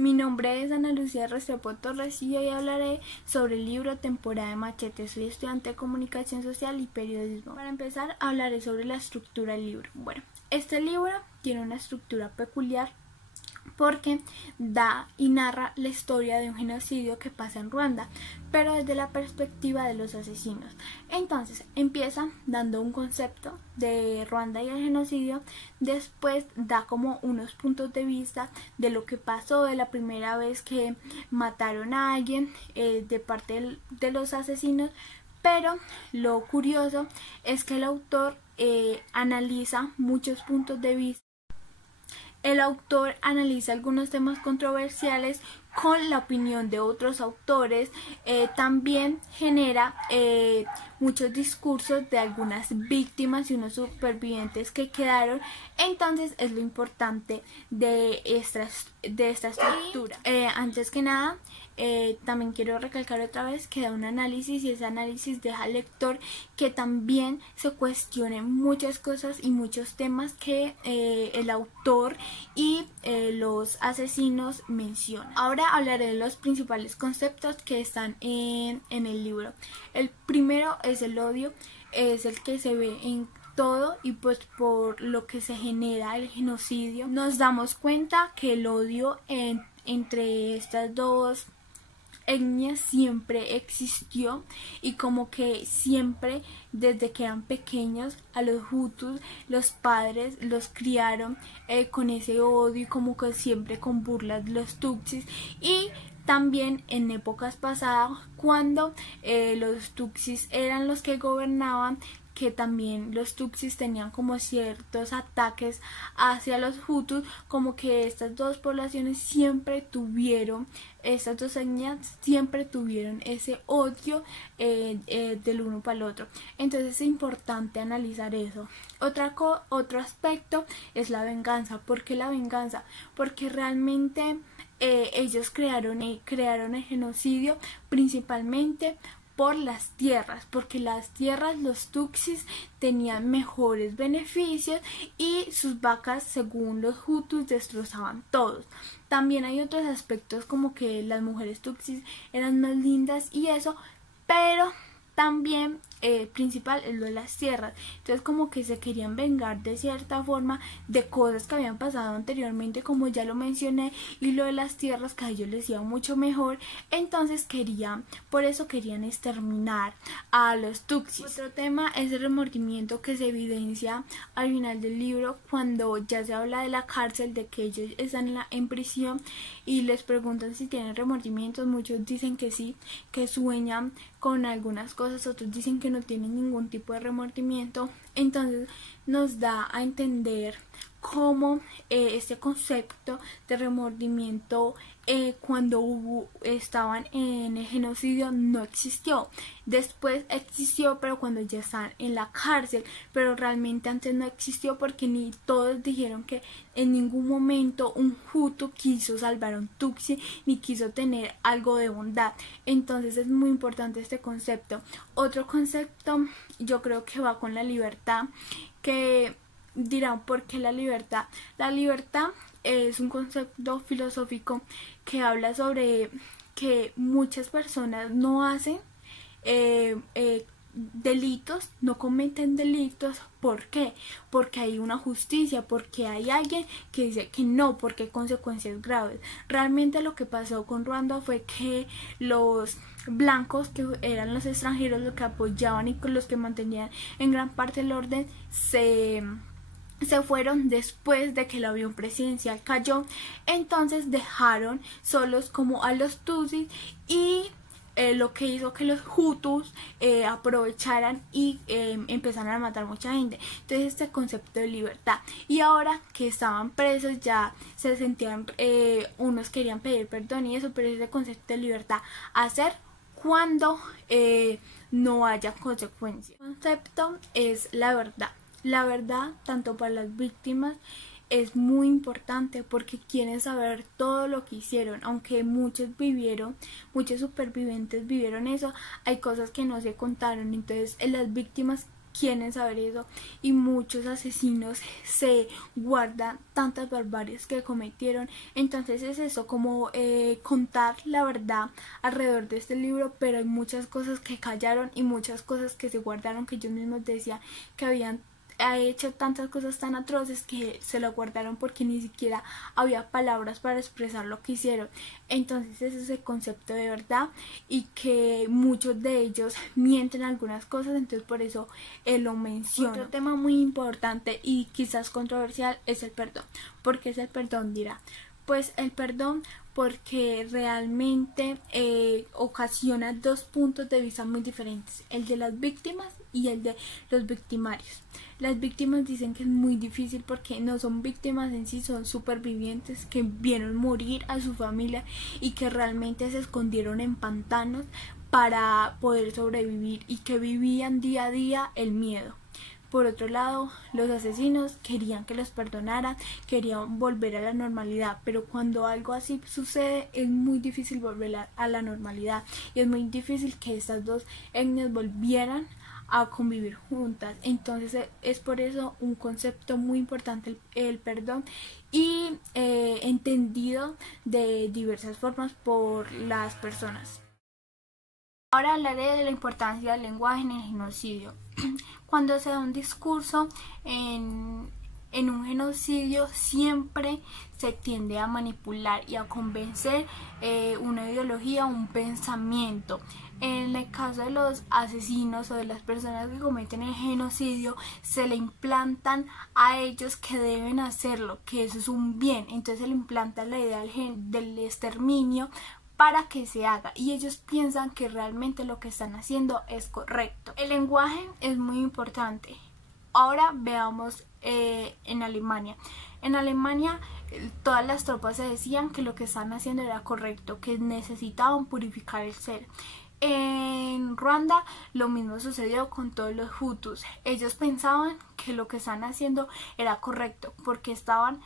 Mi nombre es Ana Lucía Restrepo Torres y hoy hablaré sobre el libro Temporada de Machete. Soy estudiante de Comunicación Social y Periodismo. Para empezar, hablaré sobre la estructura del libro. Bueno, este libro tiene una estructura peculiar porque da y narra la historia de un genocidio que pasa en Ruanda, pero desde la perspectiva de los asesinos. Entonces empieza dando un concepto de Ruanda y el genocidio, después da como unos puntos de vista de lo que pasó de la primera vez que mataron a alguien de parte de los asesinos, pero lo curioso es que el autor analiza muchos puntos de vista. El autor analiza algunos temas controversiales con la opinión de otros autores, también genera muchos discursos de algunas víctimas y unos supervivientes que quedaron. Entonces es lo importante de esta estructura. Antes que nada, también quiero recalcar otra vez que da un análisis y ese análisis deja al lector que también se cuestione muchas cosas y muchos temas que el autor y los asesinos mencionan. Ahora hablaré de los principales conceptos que están en el libro. El primero es el odio, es el que se ve en todo y pues por lo que se genera el genocidio. Nos damos cuenta que el odio entre estas dos etnias siempre existió y como que siempre desde que eran pequeños a los hutus los padres los criaron con ese odio y como que siempre con burlas de los tutsis, y también en épocas pasadas cuando los tutsis eran los que gobernaban, que también los tutsis tenían como ciertos ataques hacia los hutus, como que estas dos poblaciones siempre tuvieron, estas dos etnias siempre tuvieron ese odio del uno para el otro. Entonces es importante analizar eso. Otro aspecto es la venganza. ¿Por qué la venganza? Porque realmente ellos crearon el genocidio principalmente por las tierras, porque las tierras, los tutsis tenían mejores beneficios y sus vacas, según los hutus, destrozaban todos. También hay otros aspectos como que las mujeres tutsis eran más lindas y eso, pero también principal es lo de las tierras. Entonces como que se querían vengar de cierta forma de cosas que habían pasado anteriormente, como ya lo mencioné, y lo de las tierras que a ellos les iba mucho mejor. Entonces por eso querían exterminar a los tutsis. Otro tema es el remordimiento que se evidencia al final del libro cuando ya se habla de la cárcel, de que ellos están en prisión y les preguntan si tienen remordimientos. Muchos dicen que sí, que sueñan con algunas cosas, otros dicen que no tienen ningún tipo de remordimiento. Entonces nos da a entender cómo este concepto de remordimiento cuando estaban en el genocidio no existió. Después existió, pero cuando ya están en la cárcel, pero realmente antes no existió porque ni todos dijeron que en ningún momento un hutu quiso salvar a un tutsi ni quiso tener algo de bondad. Entonces es muy importante este concepto. Otro concepto yo creo que va con la libertad, que dirán, ¿por qué la libertad? La libertad es un concepto filosófico que habla sobre que muchas personas no hacen delitos, no cometen delitos. ¿Por qué? Porque hay una justicia, porque hay alguien que dice que no, porque hay consecuencias graves. Realmente lo que pasó con Ruanda fue que los blancos, que eran los extranjeros, los que apoyaban y los que mantenían en gran parte el orden, se fueron después de que el avión presidencial cayó. Entonces dejaron solos como a los tutsis, y lo que hizo que los hutus aprovecharan y empezaran a matar mucha gente. Entonces este concepto de libertad, y ahora que estaban presos ya se sentían, unos querían pedir perdón y eso, pero ese concepto de libertad, hacer cuando no haya consecuencias. El concepto es la verdad. La verdad, tanto para las víctimas, es muy importante porque quieren saber todo lo que hicieron. Aunque muchos supervivientes vivieron eso, hay cosas que no se contaron. Entonces las víctimas quieren saber eso, y muchos asesinos se guardan tantas barbaries que cometieron. Entonces es eso, como contar la verdad alrededor de este libro, pero hay muchas cosas que callaron y muchas cosas que se guardaron, que ellos mismos decían que habían hecho tantas cosas tan atroces que se lo guardaron porque ni siquiera había palabras para expresar lo que hicieron. Entonces ese es el concepto de verdad, y que muchos de ellos mienten algunas cosas, entonces por eso lo menciono. Otro tema muy importante y quizás controversial es el perdón. ¿Por qué es el perdón? Dirá. Pues el perdón porque realmente ocasiona dos puntos de vista muy diferentes, el de las víctimas y el de los victimarios. Las víctimas dicen que es muy difícil porque no son víctimas en sí, son supervivientes que vieron morir a su familia y que realmente se escondieron en pantanos para poder sobrevivir y que vivían día a día el miedo. Por otro lado, los asesinos querían que los perdonaran, querían volver a la normalidad, pero cuando algo así sucede es muy difícil volver a la normalidad, y es muy difícil que estas dos etnias volvieran a convivir juntas. Entonces es por eso un concepto muy importante el perdón, y entendido de diversas formas por las personas. Ahora hablaré de la importancia del lenguaje en el genocidio. Cuando se da un discurso en un genocidio, siempre se tiende a manipular y a convencer una ideología, un pensamiento. En el caso de los asesinos o de las personas que cometen el genocidio, se le implantan a ellos que deben hacerlo, que eso es un bien. Entonces se le implanta la idea del exterminio para que se haga, y ellos piensan que realmente lo que están haciendo es correcto. El lenguaje es muy importante. Ahora veamos en Alemania. En Alemania todas las tropas se decían que lo que estaban haciendo era correcto, que necesitaban purificar el ser. En Ruanda lo mismo sucedió con todos los hutus. Ellos pensaban que lo que estaban haciendo era correcto porque estaban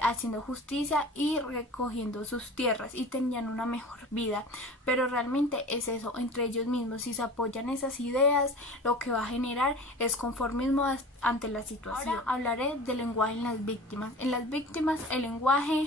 haciendo justicia y recogiendo sus tierras y tenían una mejor vida, pero realmente es eso, entre ellos mismos. Si se apoyan esas ideas, lo que va a generar es conformismo ante la situación. Ahora hablaré del lenguaje en las víctimas. En las víctimas el lenguaje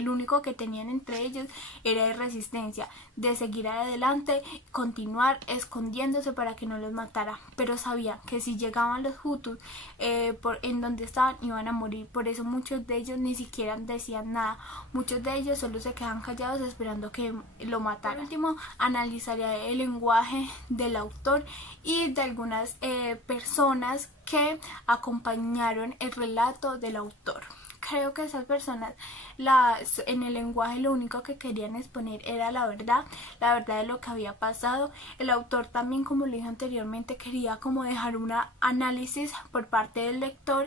lo único que tenían entre ellos era de resistencia, de seguir adelante, continuar escondiéndose para que no los matara, pero sabían que si llegaban los hutus en donde estaban iban a morir. Por eso muchos de ellos ni siquiera decían nada, muchos de ellos solo se quedaban callados esperando que lo mataran. Por último, analizaré el lenguaje del autor y de algunas personas que acompañaron el relato del autor. Creo que esas personas en el lenguaje lo único que querían exponer era la verdad de lo que había pasado. El autor también, como lo dije anteriormente, quería como dejar un análisis por parte del lector,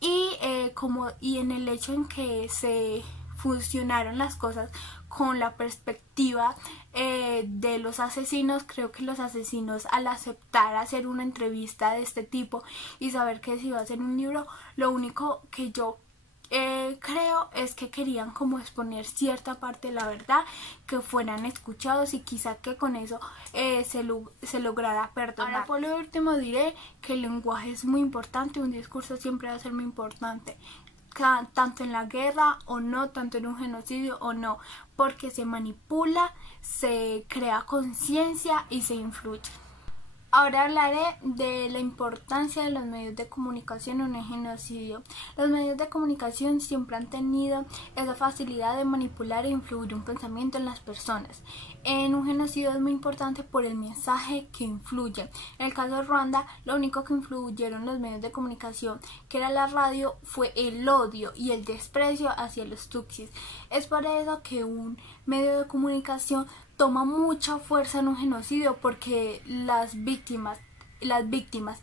y en el hecho en que se fusionaron las cosas con la perspectiva de los asesinos. Creo que los asesinos, al aceptar hacer una entrevista de este tipo y saber que se iba a hacer un libro, lo único que yo creo es que querían como exponer cierta parte de la verdad, que fueran escuchados y quizá que con eso se lograra perdonar. Ahora, por lo último, diré que el lenguaje es muy importante, un discurso siempre va a ser muy importante, tanto en la guerra o no, tanto en un genocidio o no, porque se manipula, se crea conciencia y se influye. Ahora hablaré de la importancia de los medios de comunicación en el genocidio. Los medios de comunicación siempre han tenido esa facilidad de manipular e influir un pensamiento en las personas. En un genocidio es muy importante por el mensaje que influye. En el caso de Ruanda, lo único que influyeron los medios de comunicación, que era la radio, fue el odio y el desprecio hacia los tutsis. Es por eso que un medio de comunicación toma mucha fuerza en un genocidio, porque las víctimas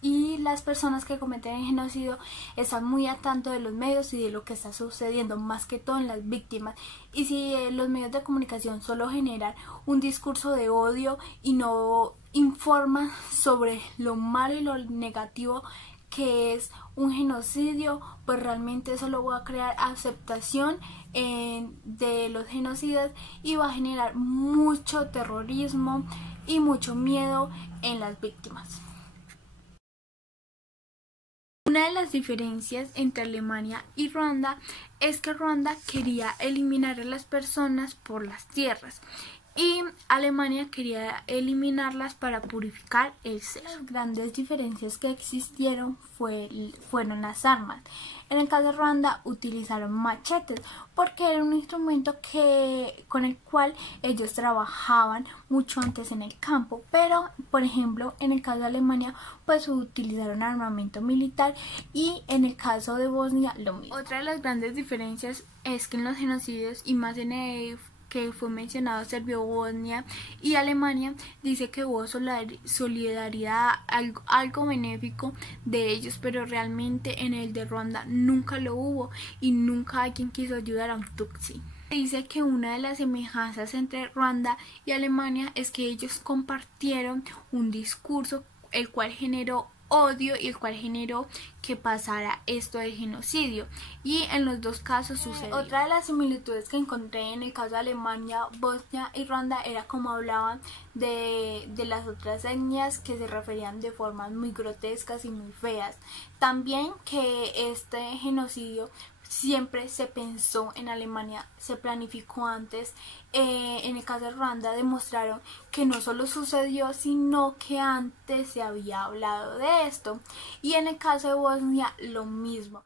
y las personas que cometen el genocidio están muy al tanto de los medios y de lo que está sucediendo, más que todo en las víctimas. Y si los medios de comunicación solo generan un discurso de odio y no informan sobre lo malo y lo negativo que es un genocidio, pues realmente eso lo va a crear aceptación de los genocidas y va a generar mucho terrorismo y mucho miedo en las víctimas. Una de las diferencias entre Alemania y Ruanda es que Ruanda quería eliminar a las personas por las tierras y Alemania quería eliminarlas para purificar el ser. Las grandes diferencias que existieron fueron las armas. En el caso de Ruanda utilizaron machetes porque era un instrumento con el cual ellos trabajaban mucho antes en el campo, pero por ejemplo en el caso de Alemania pues utilizaron armamento militar y en el caso de Bosnia lo mismo. Otra de las grandes diferencias es que en los genocidios y más en el que fue mencionado Serbia-Bosnia y Alemania, dice que hubo solidaridad, algo benéfico de ellos, pero realmente en el de Ruanda nunca lo hubo y nunca alguien quiso ayudar a un Tutsi. Dice que una de las semejanzas entre Ruanda y Alemania es que ellos compartieron un discurso el cual generó odio y el cual generó que pasara esto del genocidio, y en los dos casos sucedió. Otra de las similitudes que encontré en el caso de Alemania, Bosnia y Ruanda era como hablaban de las otras etnias que se referían de formas muy grotescas y muy feas. También que este genocidio siempre se pensó en Alemania, se planificó antes. En el caso de Ruanda demostraron que no solo sucedió, sino que antes se había hablado de esto. Y en el caso de Bosnia lo mismo.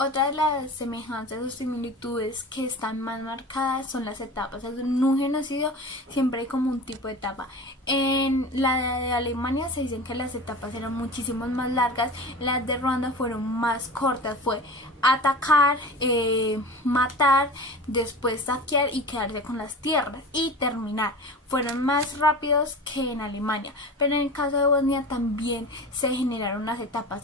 Otra de las semejanzas o similitudes que están más marcadas son las etapas. En un genocidio siempre hay como un tipo de etapa. En la de Alemania se dicen que las etapas eran muchísimo más largas, las de Ruanda fueron más cortas. Fue atacar, matar, después saquear y quedarse con las tierras y terminar. Fueron más rápidos que en Alemania, pero en el caso de Bosnia también se generaron las etapas.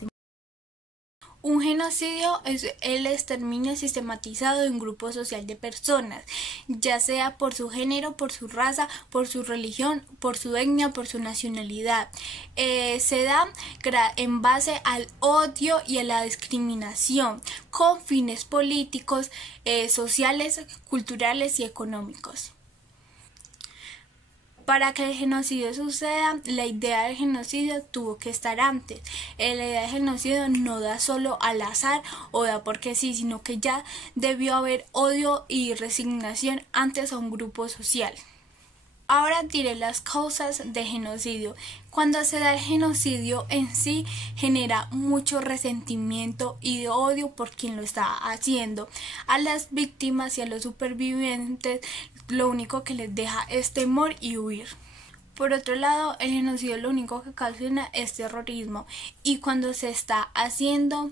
Un genocidio es el exterminio sistematizado de un grupo social de personas, ya sea por su género, por su raza, por su religión, por su etnia, por su nacionalidad. Se da en base al odio y a la discriminación, con fines políticos, sociales, culturales y económicos. Para que el genocidio suceda, la idea del genocidio tuvo que estar antes. La idea del genocidio no da solo al azar o da porque sí, sino que ya debió haber odio y resignación antes a un grupo social. Ahora diré las causas de genocidio. Cuando se da el genocidio en sí, genera mucho resentimiento y odio por quien lo está haciendo. A las víctimas y a los supervivientes lo único que les deja es temor y huir. Por otro lado, el genocidio lo único que ocasiona es terrorismo, y cuando se está haciendo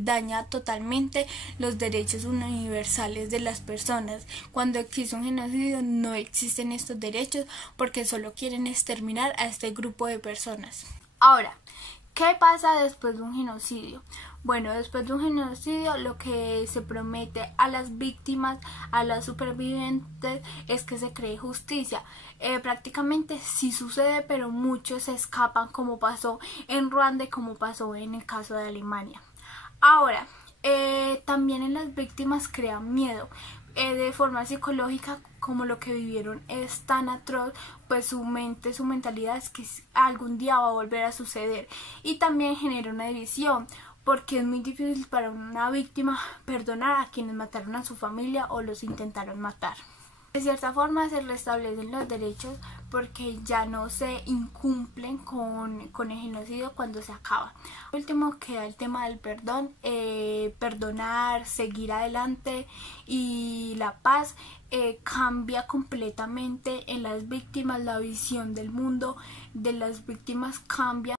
daña totalmente los derechos universales de las personas. Cuando existe un genocidio no existen estos derechos porque solo quieren exterminar a este grupo de personas. Ahora, ¿qué pasa después de un genocidio? Bueno, después de un genocidio lo que se promete a las víctimas, a las supervivientes, es que se cree justicia. Prácticamente sí sucede, pero muchos se escapan, como pasó en Ruanda y como pasó en el caso de Alemania. Ahora, también en las víctimas crean miedo. De forma psicológica, como lo que vivieron es tan atroz, pues su mentalidad es que algún día va a volver a suceder, y también genera una división, porque es muy difícil para una víctima perdonar a quienes mataron a su familia o los intentaron matar. De cierta forma se restablecen los derechos porque ya no se incumplen con el genocidio cuando se acaba. Por último queda el tema del perdón, perdonar, seguir adelante, y la paz cambia completamente en las víctimas. La visión del mundo de las víctimas cambia.